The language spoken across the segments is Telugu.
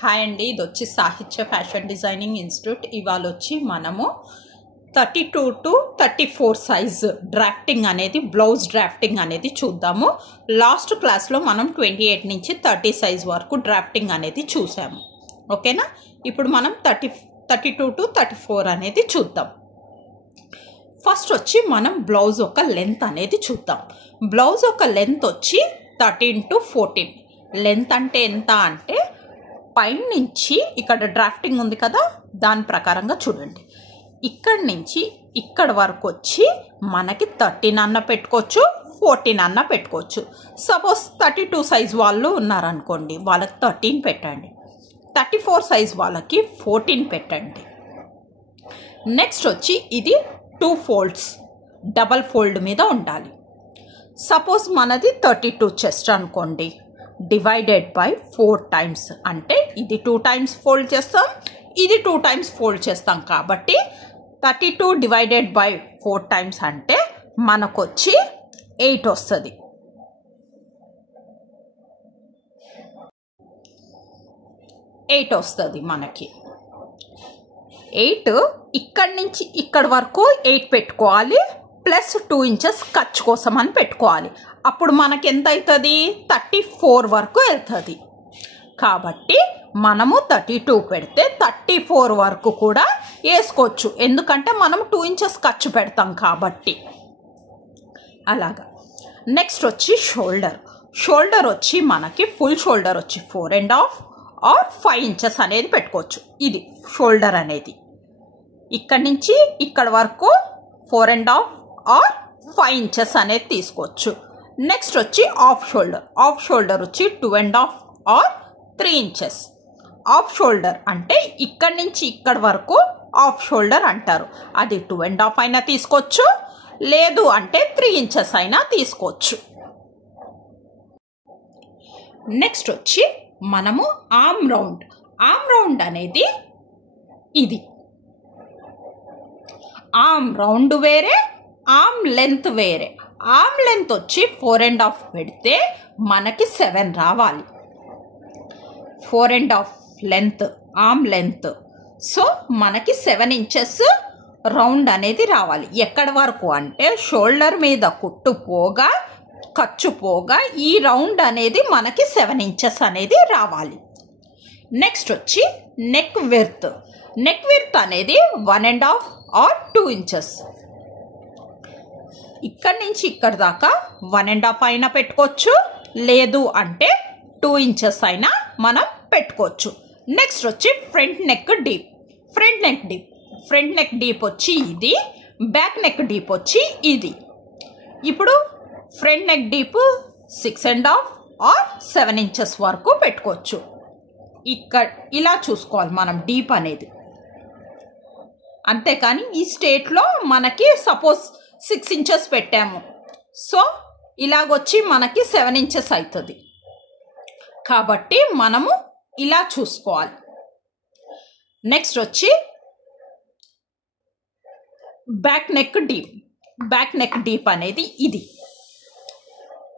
హాయ్ అండి, ఇది వచ్చి సాహిత్య ఫ్యాషన్ డిజైనింగ్ ఇన్స్టిట్యూట్. ఇవాళ వచ్చి మనము 32 to 34 సైజ్ డ్రాఫ్టింగ్ అనేది, బ్లౌజ్ డ్రాఫ్టింగ్ అనేది చూద్దాము. లాస్ట్ క్లాస్లో మనం 28 నుంచి 30 సైజ్ వరకు డ్రాఫ్టింగ్ అనేది చూసాము. ఓకేనా? ఇప్పుడు మనం 32 to 34 అనేది చూద్దాం. ఫస్ట్ వచ్చి మనం బ్లౌజ్ ఒక లెంత్ అనేది చూద్దాం. బ్లౌజ్ ఒక లెంత్ వచ్చి 13 to 14. లెంత్ అంటే ఎంత అంటే పైన నుంచి ఇక్కడ డ్రాఫ్టింగ్ ఉంది కదా, దాని ప్రకారంగా చూడండి. ఇక్కడి నుంచి ఇక్కడ వరకు వచ్చి మనకి 13 అన్న పెట్టుకోవచ్చు, 14 అన్న పెట్టుకోవచ్చు. సపోజ్ 32 సైజ్ వాళ్ళు ఉన్నారనుకోండి, వాళ్ళకి 13 పెట్టండి. 34 సైజ్ వాళ్ళకి 14 పెట్టండి. నెక్స్ట్ వచ్చి ఇది 2 folds, డబల్ ఫోల్డ్ మీద ఉండాలి. సపోజ్ మనది 32 చెస్ట్ అనుకోండి, డివైడెడ్ బై 4 times, అంటే ఇది 2 times ఫోల్డ్ చేస్తాం, ఇది 2 times ఫోల్డ్ చేస్తాం. కాబట్టి 32 డివైడెడ్ బై 4 times అంటే మనకు వచ్చి 8 వస్తుంది. మనకి 8 ఇక్కడి నుంచి ఇక్కడ వరకు 8 పెట్టుకోవాలి, ప్లస్ 2 inches ఖర్చు కోసం అని పెట్టుకోవాలి. అప్పుడు మనకి ఎంత అవుతుంది? 34 వరకు వెళ్తుంది. కాబట్టి మనము 32 పెడితే 34 వరకు కూడా వేసుకోవచ్చు, ఎందుకంటే మనం 2 inches ఖర్చు పెడతాం కాబట్టి. అలాగా. నెక్స్ట్ వచ్చి షోల్డర్ వచ్చి మనకి ఫుల్ షోల్డర్ వచ్చి 4.5 ఆర్ 5 inches అనేది పెట్టుకోవచ్చు. ఇది షోల్డర్ అనేది ఇక్కడి నుంచి ఇక్కడ వరకు 4.5 ఆర్ 5 inches అనేది తీసుకోవచ్చు. నెక్స్ట్ వచ్చి హాఫ్ షోల్డర్ వచ్చి 2.5 ఆర్ 3 inches. హాఫ్ షోల్డర్ అంటే ఇక్కడి నుంచి ఇక్కడ వరకు హాఫ్ షోల్డర్ అంటారు. అది 2.5 అయినా తీసుకోవచ్చు, లేదు అంటే 3 inches అయినా తీసుకోవచ్చు. నెక్స్ట్ వచ్చి మనము ఆర్మ్ రౌండ్ అనేది ఇది. ఆర్మ్ రౌండ్ వేరే, ఆర్మ్ లెంత్ వేరే. ఆర్మ్ లెంత్ వచ్చి 4.5 పెడితే మనకి 7 రావాలి. 4.5 లెంత్, ఆర్మ్ లెంత్. సో మనకి 7 inches రౌండ్ అనేది రావాలి. ఎక్కడి వరకు అంటే షోల్డర్ మీద కుట్టు పోగా, ఖర్చు పోగా ఈ రౌండ్ అనేది మనకి 7 inches అనేది రావాలి. నెక్స్ట్ వచ్చి నెక్ విడ్త్ అనేది 1.5 ఆర్ 2 inches. ఇక్కడి నుంచి ఇక్కడ దాకా 1.5 అయినా పెట్టుకోవచ్చు, లేదు అంటే 2 inches అయినా మనం పెట్టుకోవచ్చు. నెక్స్ట్ వచ్చి ఫ్రంట్ నెక్ డీప్ వచ్చి ఇది, బ్యాక్ నెక్ డీప్ వచ్చి ఇది. ఇప్పుడు front neck deep 6.5 or 7 inches వరకు పెట్టుకోవచ్చు. ఇక్కడ ఇలా చూసుకోవాలి మనం డీప్ అనేది. అంతేకాని ఈ స్టేట్లో మనకి సపోజ్ 6 inches పెట్టాము, సో ఇలాగొచ్చి మనకి 7 inches అవుతుంది. కాబట్టి మనము ఇలా చూసుకోవాలి. నెక్స్ట్ వచ్చి బ్యాక్ నెక్ డీప్ అనేది ఇది.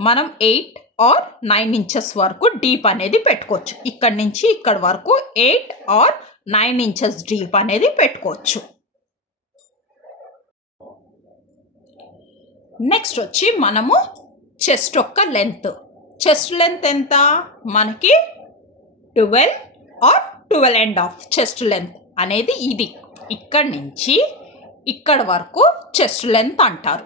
మనం 8 ఆర్ 9 inches వరకు డీప్ అనేది పెట్టుకోవచ్చు. ఇక్కడి నుంచి ఇక్కడ వరకు 8 ఆర్ 9 inches డీప్ అనేది పెట్టుకోవచ్చు. నెక్స్ట్ వచ్చి మనము చెస్ట్ లెంత్ ఎంత? మనకి 12 ఆర్ 12.5 చెస్ట్ లెంత్ అనేది ఇది. ఇక్కడి నుంచి ఇక్కడ వరకు చెస్ట్ లెంత్ అంటారు.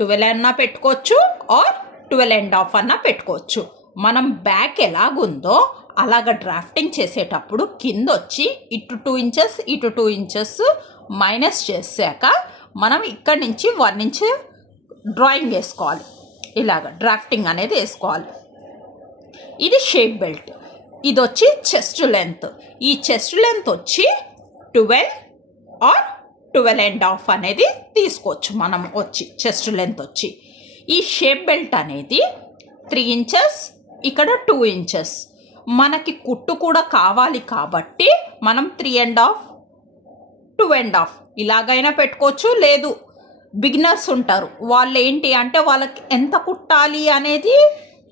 12 అన్నా పెట్టుకోవచ్చు ఆర్ 12.5 అన్నా పెట్టుకోవచ్చు. మనం బ్యాక్ ఎలాగుందో అలాగ డ్రాఫ్టింగ్ చేసేటప్పుడు కింద వచ్చి ఇటు 2 inches ఇటు 2 inches మైనస్ చేశాక మనం ఇక్కడి నుంచి 1 inch డ్రాయింగ్ వేసుకోవాలి. ఇలాగ డ్రాఫ్టింగ్ అనేది వేసుకోవాలి. ఇది షేప్ బెల్ట్. ఇది వచ్చి చెస్ట్ లెంత్. ఈ చెస్ట్ లెంత్ వచ్చి 12 ఆర్ 12.5 అనేది తీసుకోవచ్చు మనం వచ్చి చెస్ట్ లెంత్ వచ్చి. ఈ షేప్ బెల్ట్ అనేది 3 inches, ఇక్కడ 2 inches. మనకి కుట్టు కూడా కావాలి కాబట్టి మనం 3.5, 2.5 ఇలాగైనా పెట్టుకోవచ్చు. లేదు బిగినర్స్ ఉంటారు, వాళ్ళు ఏంటి అంటే వాళ్ళకి ఎంత కుట్టాలి అనేది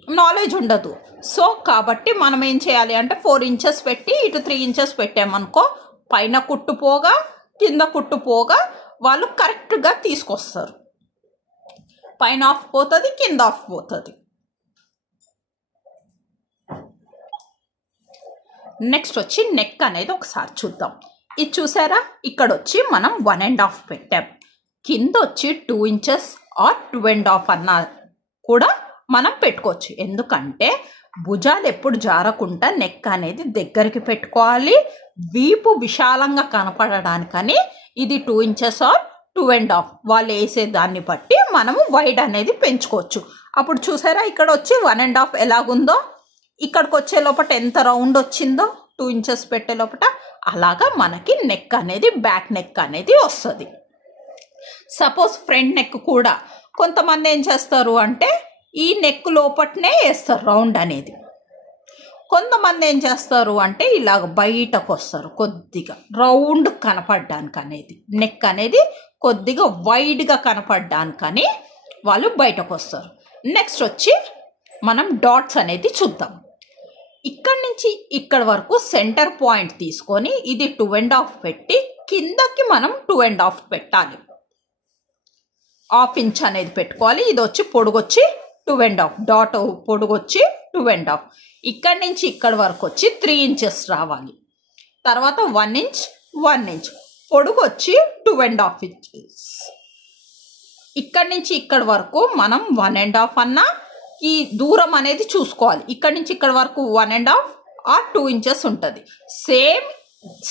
నాలెడ్జ్ ఉండదు. సో కాబట్టి మనం ఏం చేయాలి అంటే 4 ఇంచెస్ పెట్టి ఇటు 3 ఇంచెస్ పెట్టామనుకో, పైన కుట్టు పోగా కింద కుట్టు పోగా వాళ్ళు కరెక్ట్గా తీసుకొస్తారు. పైన ఆఫ్ పోతుంది, కింద ఆఫ్ పోతుంది. నెక్స్ట్ వచ్చి నెక్ అనేది ఒకసారి చూద్దాం. ఇది చూసారా, ఇక్కడ వచ్చి మనం 1.5 పెట్టాం, కింద వచ్చి 2 ఇంచెస్ ఆర్ 2.5 అన్నా కూడా మనం పెట్టుకోవచ్చు. ఎందుకంటే భుజాలు ఎప్పుడు జారకుండా నెక్ అనేది దగ్గరికి పెట్టుకోవాలి, వీపు విశాలంగా కనపడడానికని ఇది 2 ఇంచెస్ ఆర్ 2.5 వాళ్ళు వేసే దాన్ని బట్టి మనము వైడ్ అనేది పెంచుకోవచ్చు. అప్పుడు చూసారా ఇక్కడ వచ్చి 1.5 ఎలాగుందో, ఇక్కడికి వచ్చే లోపల ఎంత రౌండ్ వచ్చిందో 2 ఇంచెస్ పెట్టే లోపల, అలాగా మనకి నెక్ అనేది బ్యాక్ నెక్ అనేది వస్తుంది. సపోజ్ ఫ్రంట్ నెక్ కూడా కొంతమంది ఏం చేస్తారు అంటే ఈ నెక్ లోపటనే వేస్తారు రౌండ్ అనేది, కొంతమంది ఏం చేస్తారు అంటే ఇలాగ బయటకు వస్తారు, కొద్దిగా రౌండ్ కనపడడానికి అనేది, నెక్ అనేది కొద్దిగా వైడ్గా కనపడడానికని వాళ్ళు బయటకు వస్తారు. నెక్స్ట్ వచ్చి మనం డాట్స్ అనేది చూద్దాం. ఇక్కడ నుంచి ఇక్కడ వరకు సెంటర్ పాయింట్ తీసుకొని ఇది 2.5 పెట్టి కిందకి మనం 2.5 పెట్టాలి, 1/2 ఇంచ్ అనేది పెట్టుకోవాలి. ఇది వచ్చి పొడుగొచ్చి 2.5, డాట్ పొడుగొచ్చి 2.5, ఇక్కడ నుంచి ఇక్కడ వరకు వచ్చి 3 ఇంచెస్ రావాలి. తర్వాత 1 ఇంచ్ 1 ఇంచ్, పొడుగు వచ్చి 2.5 ఇంచెస్. ఇక్కడ నుంచి ఇక్కడ వరకు మనం 1.5 అన్నా ఈ దూరం అనేది చూసుకోవాలి. ఇక్కడ నుంచి ఇక్కడ వరకు 1.5 ఆర్ 2 ఇంచెస్ ఉంటుంది.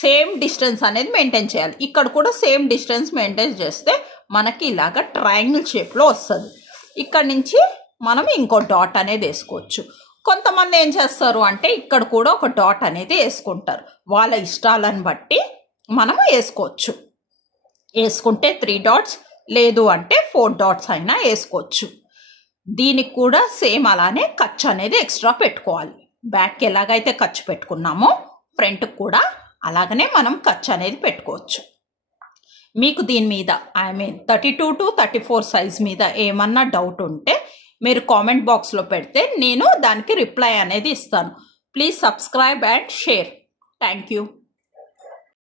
సేమ్ డిస్టెన్స్ అనేది మెయింటైన్ చేయాలి. ఇక్కడ కూడా సేమ్ డిస్టెన్స్ మెయింటైన్ చేస్తే మనకి ఇలాగ ట్రయాంగిల్ షేప్లో వస్తుంది. ఇక్కడ నుంచి మనం ఇంకో డాట్ అనేది వేసుకోవచ్చు. కొంతమంది ఏం చేస్తారు అంటే ఇక్కడ కూడా ఒక డాట్ అనేది వేసుకుంటారు, వాళ్ళ ఇష్టాలను బట్టి మనం వేసుకోవచ్చు. వేసుకుంటే 3 డాట్స్, లేదు అంటే 4 డాట్స్ అయినా వేసుకోవచ్చు. దీనికి కూడా సేమ్ అలానే ఖర్చు అనేది ఎక్స్ట్రా పెట్టుకోవాలి. బ్యాక్ ఎలాగైతే ఖర్చు పెట్టుకున్నామో ఫ్రంట్కి కూడా అలాగనే మనం ఖర్చు అనేది పెట్టుకోవచ్చు. మీకు దీని మీద 32 to 34 సైజ్ మీద ఏమన్నా డౌట్ ఉంటే మీరు కామెంట్ బాక్స్లో పెడితే నేను దానికి రిప్లై అనేది ఇస్తాను. Please subscribe and share. Thank you.